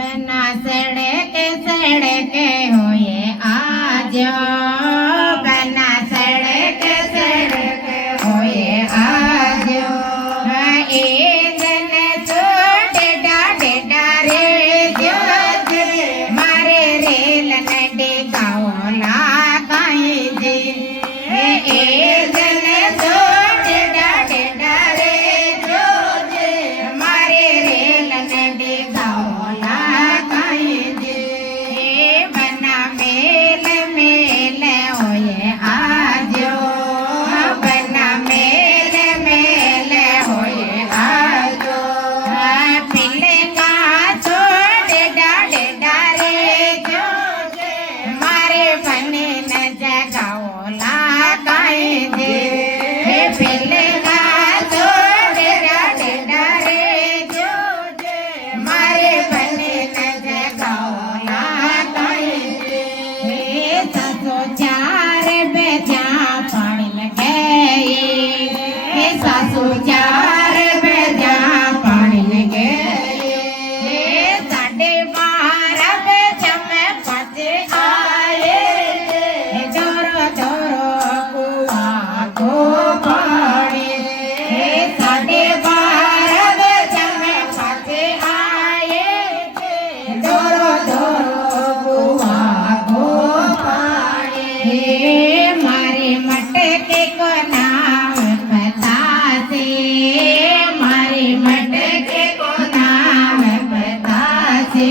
बना सड़क होए आजो बना सड़क होए आजो ए जन तो डेडा डेडा रे जो मारे रेल नडे गाओला काई जी ए जन तो डेडा डेडा रे जो मारे रेल नडे गाओला काई जी बना मेल मेल होए आजो बना मेल मेल होए आजो पिलगा छोड़ डेडा रे जो मारे बने न जगाओला काई दे पिलगा छोड़ डेडा रे जो मारे बने न जगाओला काई दे ससो चार बेजा पानी लगे सासू चार बेजा पानी लगे साढ़े 12 बेजा में पचे आए जोरो जोरो कुआ को पानी साढ़े 12 बेजा में पचे आए जोरो जोरो कुआ को पानी मारे मटके को नाम पता से मारे मटके को नाम पता से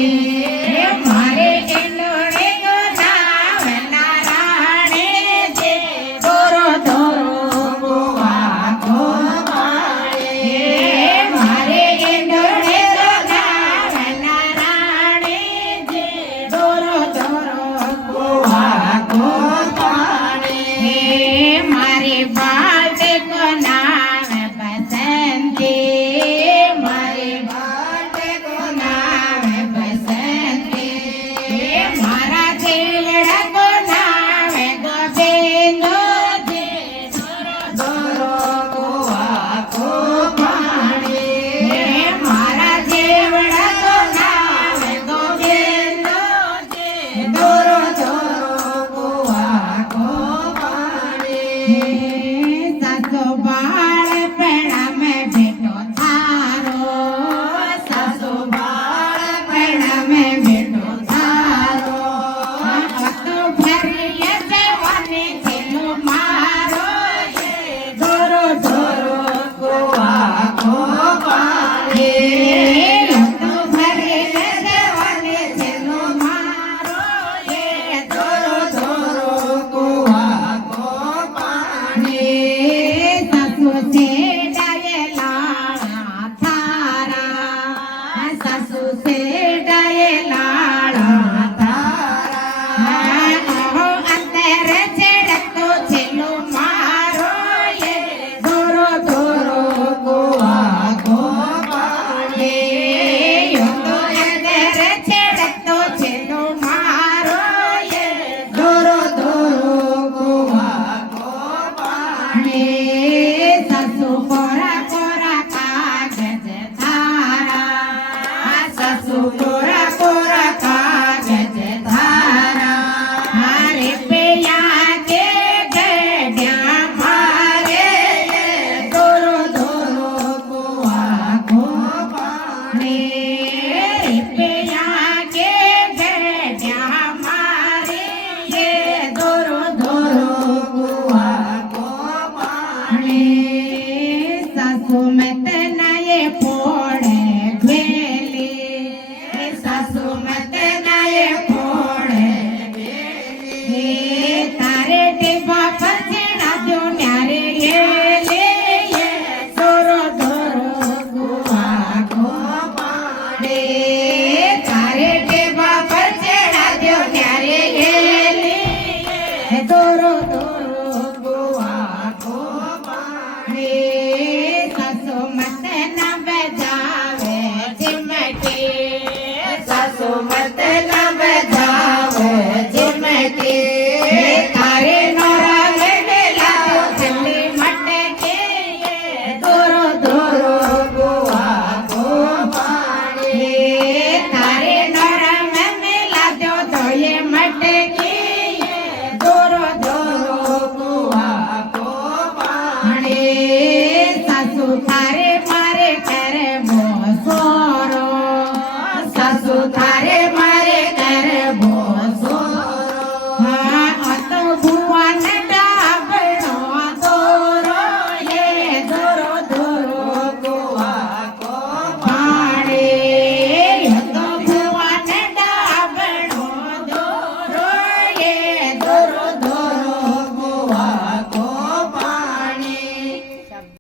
मारे इंदोरे को नाम नारायण से दोरो दोरो बुआ को पाए मारे इंदोरे को नाम नारायण से दोरो दोरो बुआ को पाए मारे बाटे को नाम बसंती मारे बाटे को नाम बसंती मारा चेलड़ा को नाम गोविंदो जी दोरो बुआ को पानी मारा चेलड़ा को नाम गोविंदो जी दोरो दोरो बुआ को पानी सासो बाल पेड़ा में बेटो थारो सासो बाल पेड़ा में बेटो थारो तो भरिया जवानी चलो मारो दोरो दोरो कुआ को पाले तो भरिया जवानी चलो मारो दोरो दोरो कुआ को पाले सासू से डाये लाड़ा थारा सासू से डाये लाड़ा थारा अंदर चढ़तो चलो मारो दोरो दोरो कुआ को पाले तो अंदर चढ़तो चलो मारो दोरो दोरो कुआ को पाले सासू कोरा कोरा कागज धारा सासू कोरा कोरा कागज धारा हरे पिया के गड्ढा मारे दोरो दोरो कुआ को पानी पिया के गड्ढा मारे दोरो दोरो कुआ को पानी सासू मत नए पोड़े भेली सासू मत नए पोड़े भेली तारे टिपा पर चढ़ा जो न्यारे गेले दोरो दोरो कुआ को पानी तारे टिपा पर चढ़ा जो न्यारे गेले दोरो दोरो कुआ को पानी सासू मत न बजावे चिमटे सासू मत